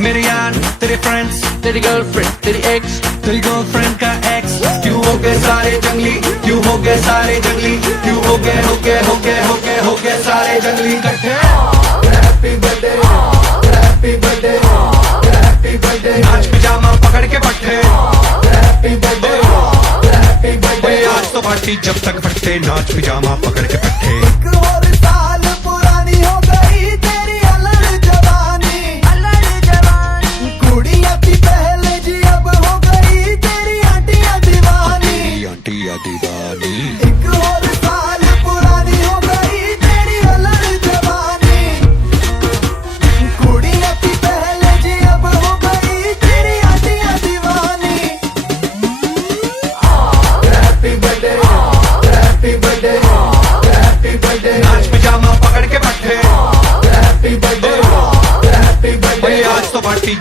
मेरे यार, तेरे फ्रेंड्स, तेरी गर्लफ्रेंड, तेरी एक्स, तेरी गर्लफ्रेंड का एक्स, क्यों हो गए सारे जंगली, क्यों हो गए सारे जंगली, क्यों हो गए सारे जंगली इकट्ठे। Happy birthday, happy birthday, happy birthday, आज पिजामा पकड़ के पट्टे। हैप्पी बर्थडे, हैप्पी बर्थडे, आज तो पार्टी जब तक फटते, नाच पिजामा पकड़ के पट्टे।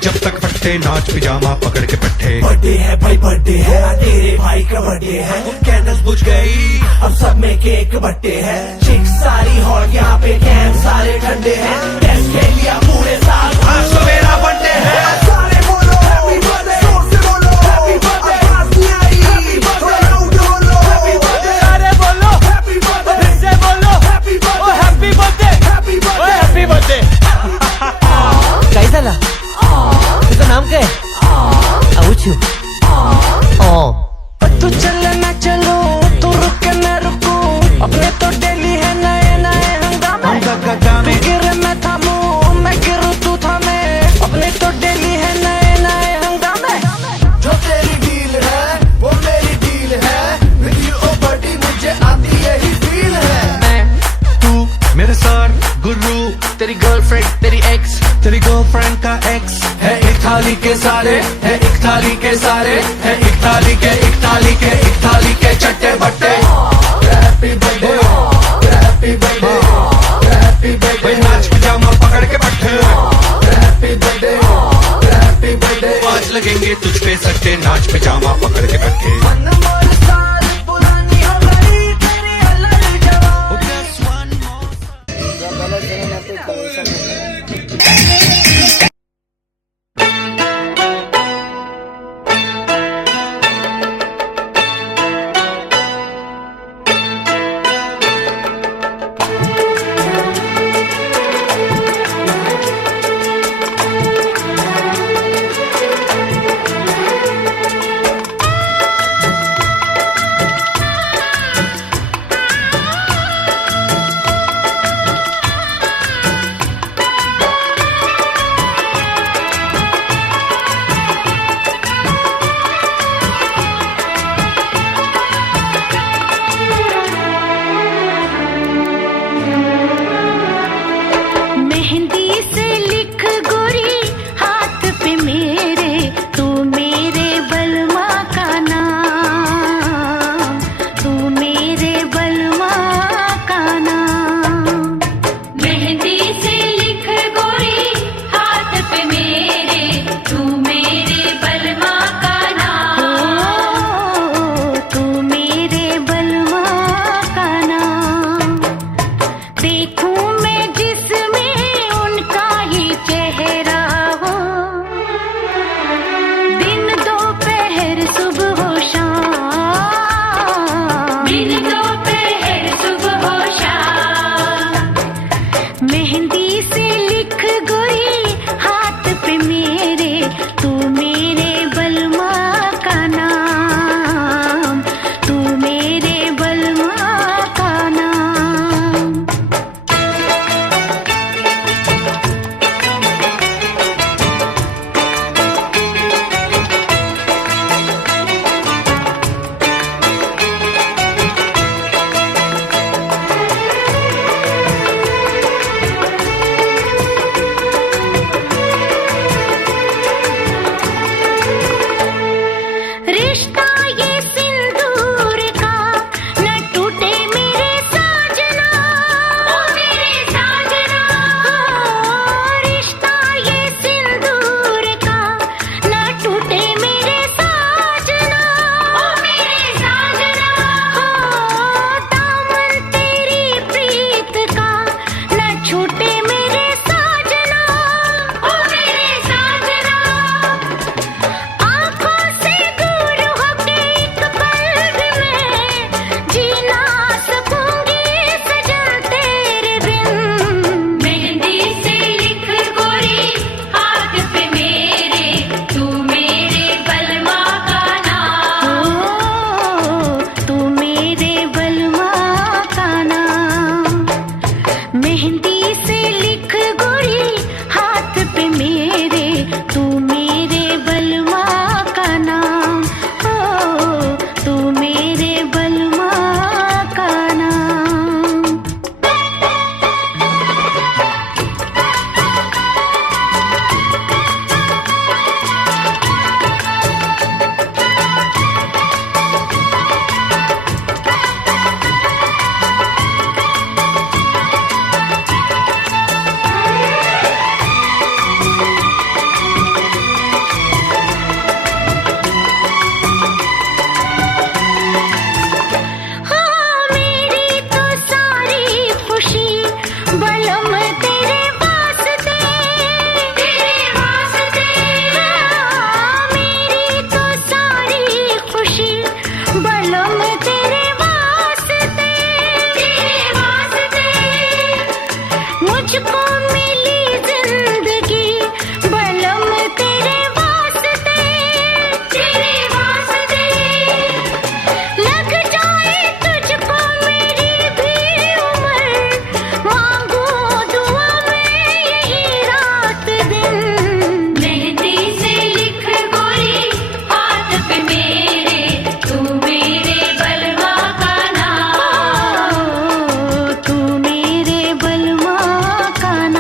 जब तक फटते, नाच पिजामा पकड़ के पट्टे। बर्थडे है भाई, बर्थडे है, तेरे भाई का बर्थडे है। कैंडल्स बुझ गई, अब सब में केक बट्टे है। चिक्स सारी हॉट, यहाँ पे कैंप सारे ठंडे हैं। टेस्ट ले लिया पूरे साल, आज तो मेरा बर्थडे है। सारे बोलो हैप्पी बर्थडे, जोर से बोलो हैप्पी बर्थडे, आवाज नहीं आई हैप्पी बर्थडे, लाउड बोलो हैप्पी बर्थडे, सारे बोलो हैप्पी बर्थडे, फिर से बोलो happy birthday, happy birthday, happy birthday, happy birthday. कैसा ला? इसका नाम क्या है? आउचू। तू चले मैं चलूं, तू रुके मैं रुकूं, अपने तो डेली है नए नए हंगामे। तू गिरे मैं थामूं, मैं गिरूं तू थामे, अपने तो डेली है नए नए हंगामे। जो तेरी डील है वो मेरी डील है। विद यू ओ बडी मुझे आती यही फील है। मैं, तू, मेरे सर, गुरु, तेरी गर्लफ्रेंड, तेरी एक्स, तेरी गर्लफ्रेंड का एक्स, है एक थाली के सारे, है एक थाली के सारे, है एक थाली के, एक थाली के, एक थाली के चट्टे बट्टे। Happy birthday, happy birthday, happy birthday, नाच पिजामा पकड़ के पट्टे। हैप्पी बर्थडे, हैप्पी बर्थडे, आज लगेंगे तुझ पे सट्टे, नाच पिजामा पकड़ के पट्टे। अनमोल साल पुरानी हो गई तेरी अलग जवानी। मेहंदी से लिख गोरी हाथ पे मेरे, तू मेरे बलमा का नाम, तू मेरे बलमा का नाम। रिश्ता ये सिंदूर का न टूटे मेरे साजना, ओ मेरे साजना। रिश्ता ये सिंदूर का न टूटे मेरे साजना, ओ मेरे साजना। दामन तेरी प्रीत का न छूटे मेरे साजना, ओ मेरे साजना। आँखों से दूर होके एक पल भी मैं जी ना सकूंगी सजन तेरे बिन। मेहंदी से लिख गोरी हाथ पे मेरे, तू मेरे बलमा का नाम, तू मेरे बलमा का नाम। मेहंदी से लिख गोरी हाथ पे मेरे, तू मेरे बलमा का नाम, ओ तू मेरे बलमा का नाम। हाँ मेरी तो सारी खुशी बलम तेरे वास्ते, तेरे वास्ते। हाँ मेरी तो सारी खुशी बलम तेरे वास्ते, तेरे वास्ते। मुझको मिली जिंदगी बलम तेरे वास्ते, तेरे वास्ते। लग जाए तुझको मेरी भी उम्र, मांगू दुआ में यही रात दिन। मेहंदी से लिख गोरी हाथ पे मेरे, तू मेरे बलमा का नाम, तू मेरे बलमा का नाम।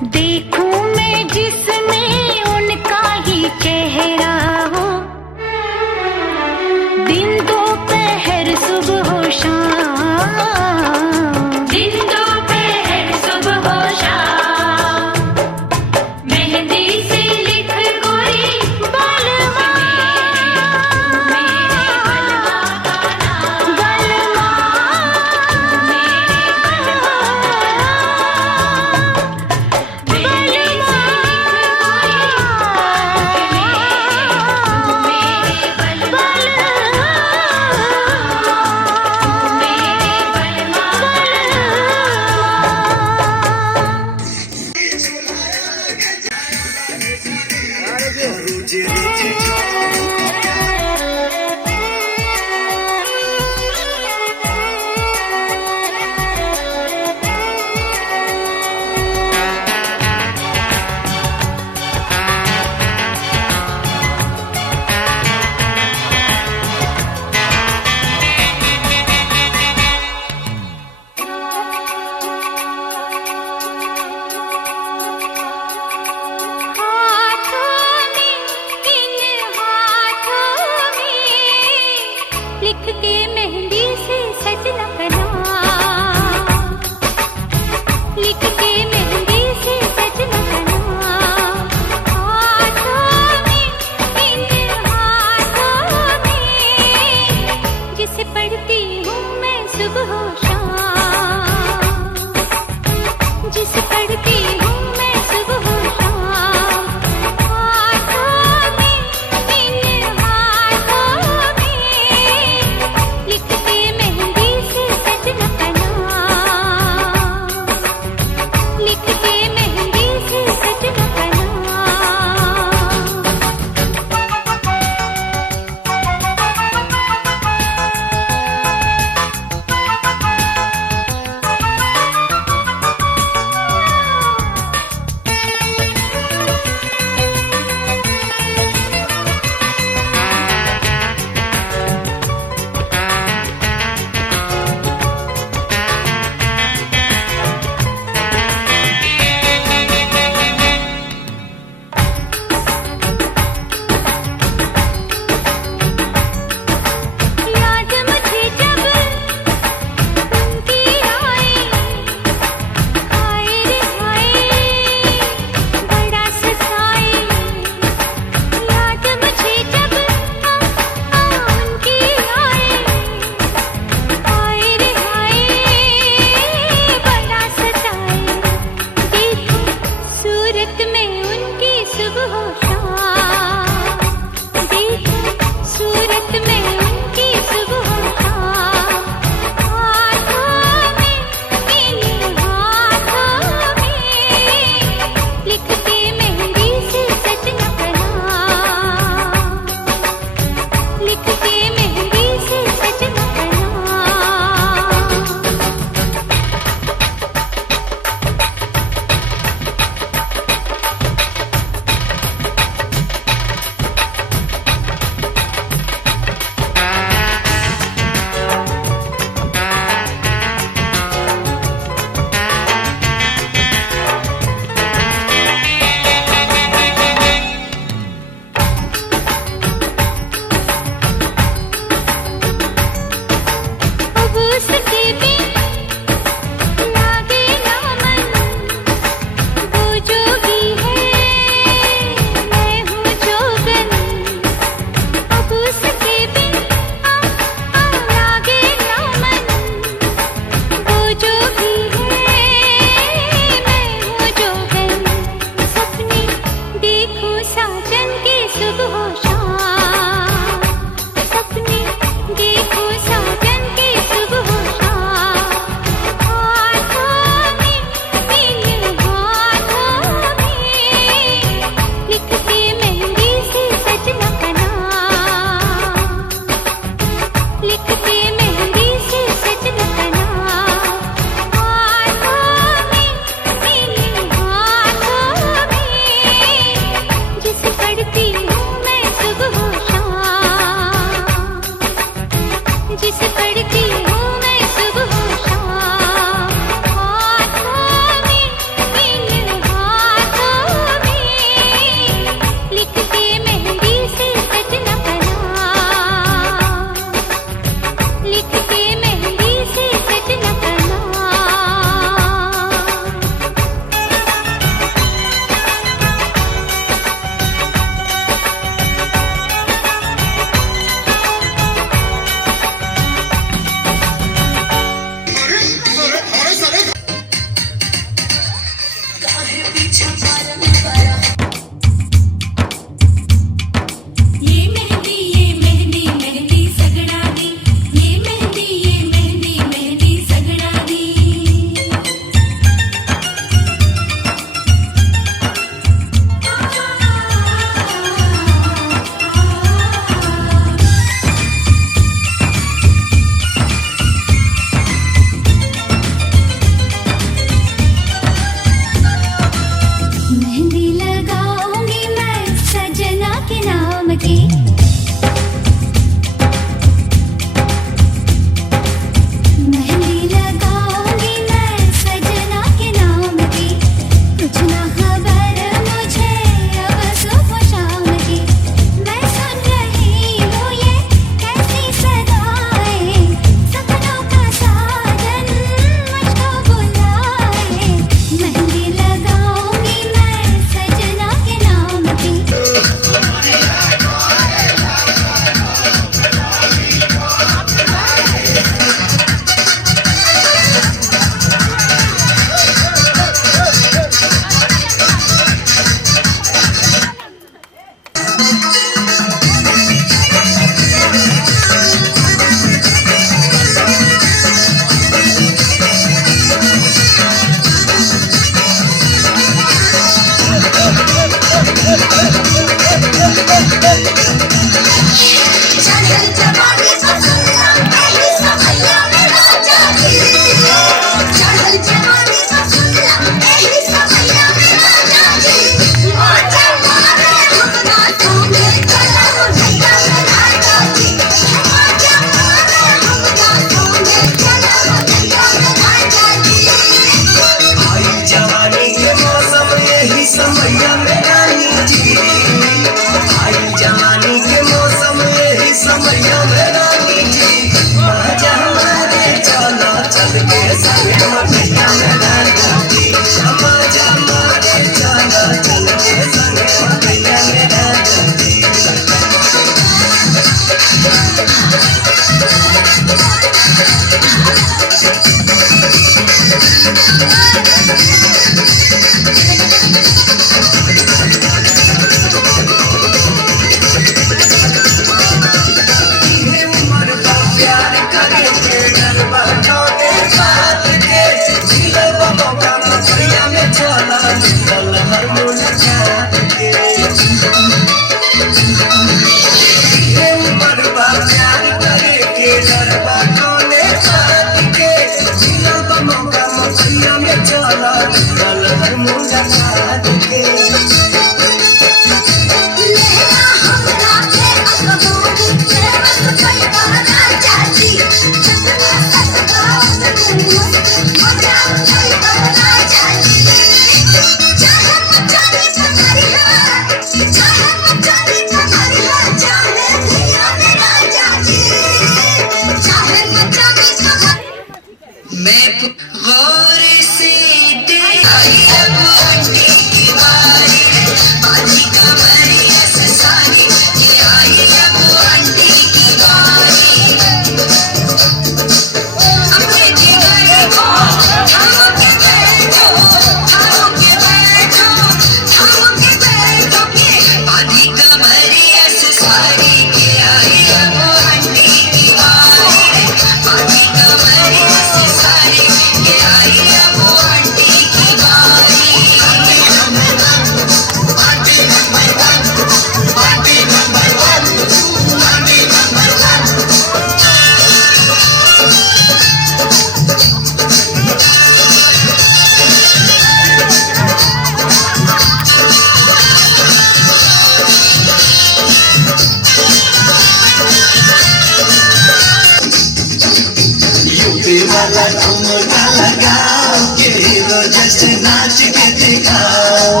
वाला ठुमका लगाओ के रोज से नाच के दिखाओ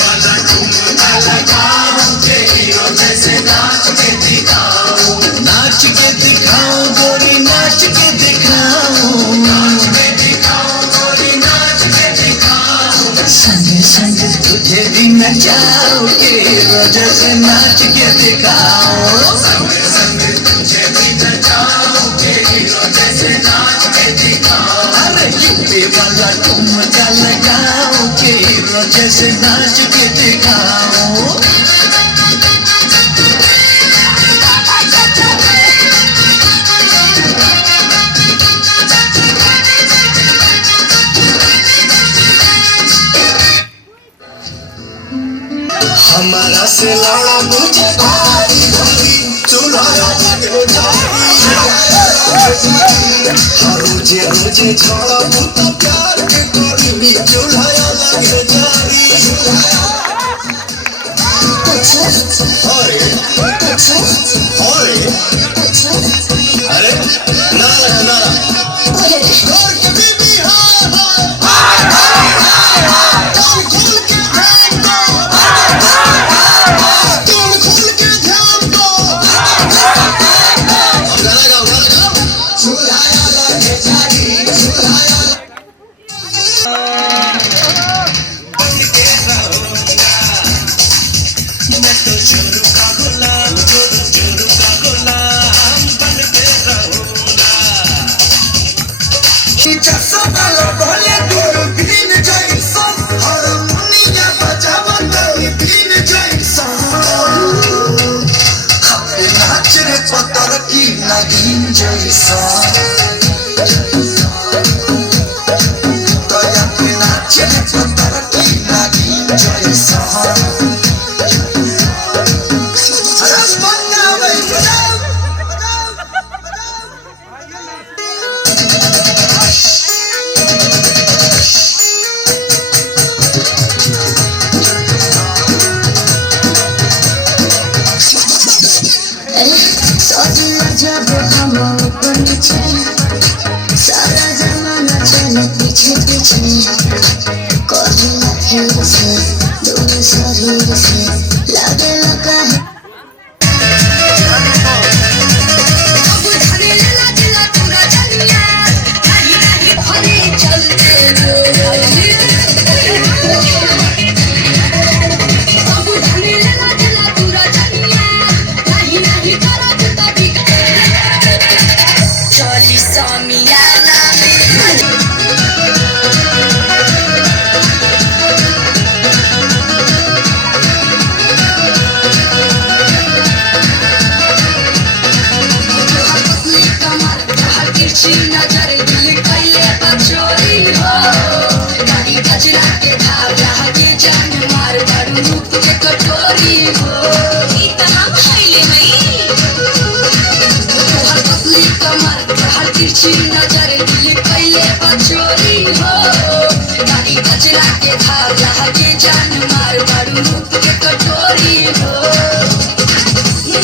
वाला ठुमका लगाओ के रोज से नाच के दिखाओ नाच के दिखाओ गोरी नाच के दिखाओ नाच के दिखाओ गोरी नाच के दिखाओ संग संग तुझे भी नचाओ के रोज से नाच के दिखाओ संग संग तुझे भी नचाओ के रोज से नाच के दिखाओ अरे यूपी वाला ठुमका लगाओ के हीरो जैसे नाच के दिखाऊं। हमारा से लड़ा मुझे भारी भारी चुराया लगे रोजे रोजे छोड़ा तो प्यार के करनी चुराया लगे जारी। अरे अरे नारा नारा घर के बीबी सारा जमाना चले पीछे पीछे कहला फिर से दूर शरीर से लगे लगा है। नजर दिल कैले बचोरी हो गाड़ी कचरा के धार लहके जान मार मारू रूप के कटोरी हो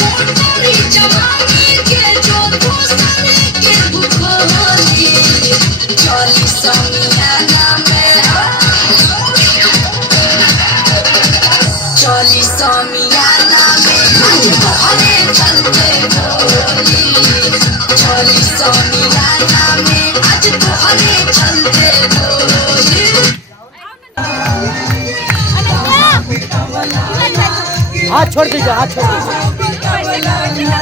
मोटरी जवानी के जो दोस्ताने के भूखोली चली समियाना में चली समियाना में आज बहरे चलते बोली चली समियाना में आज बहरे चलते बोली। हाथ छोड़ दीजिए, हाथ छोड़ दीजिए।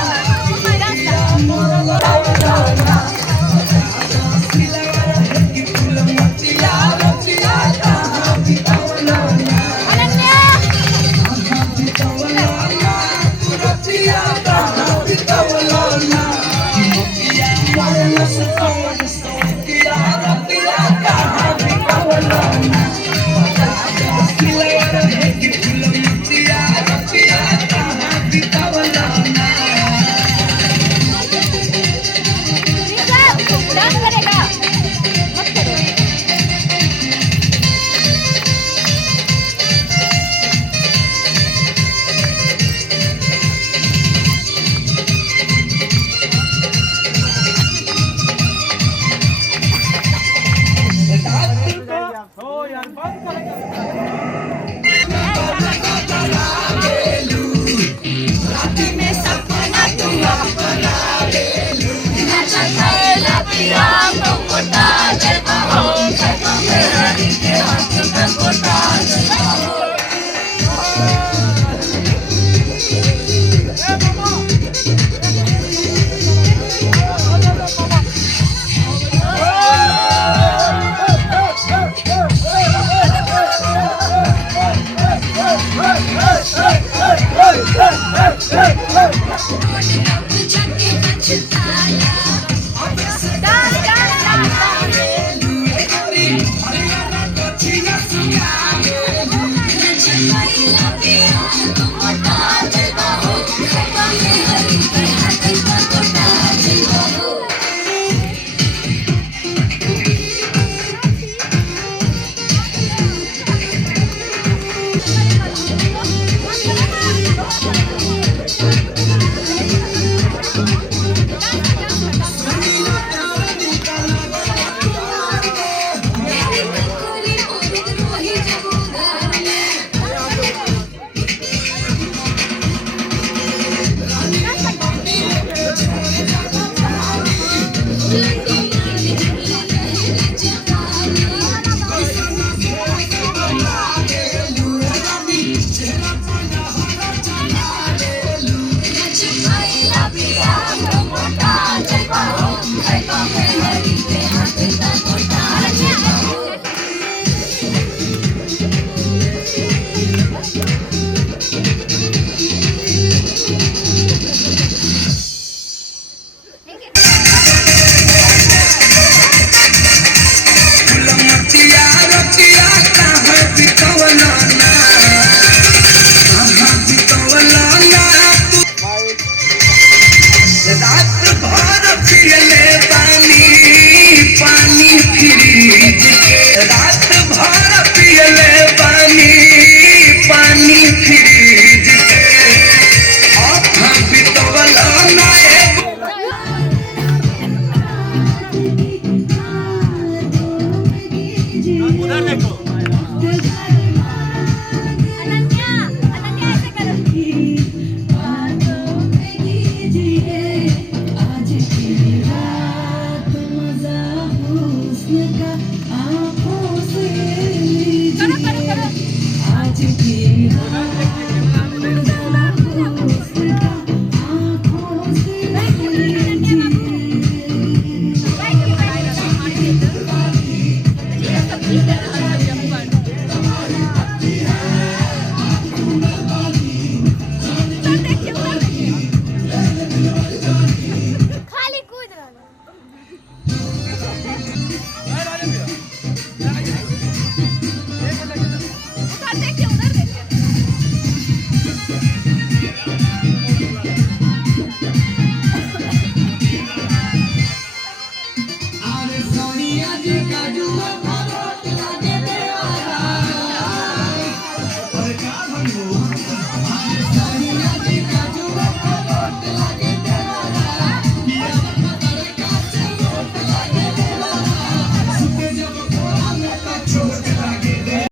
जाके बचता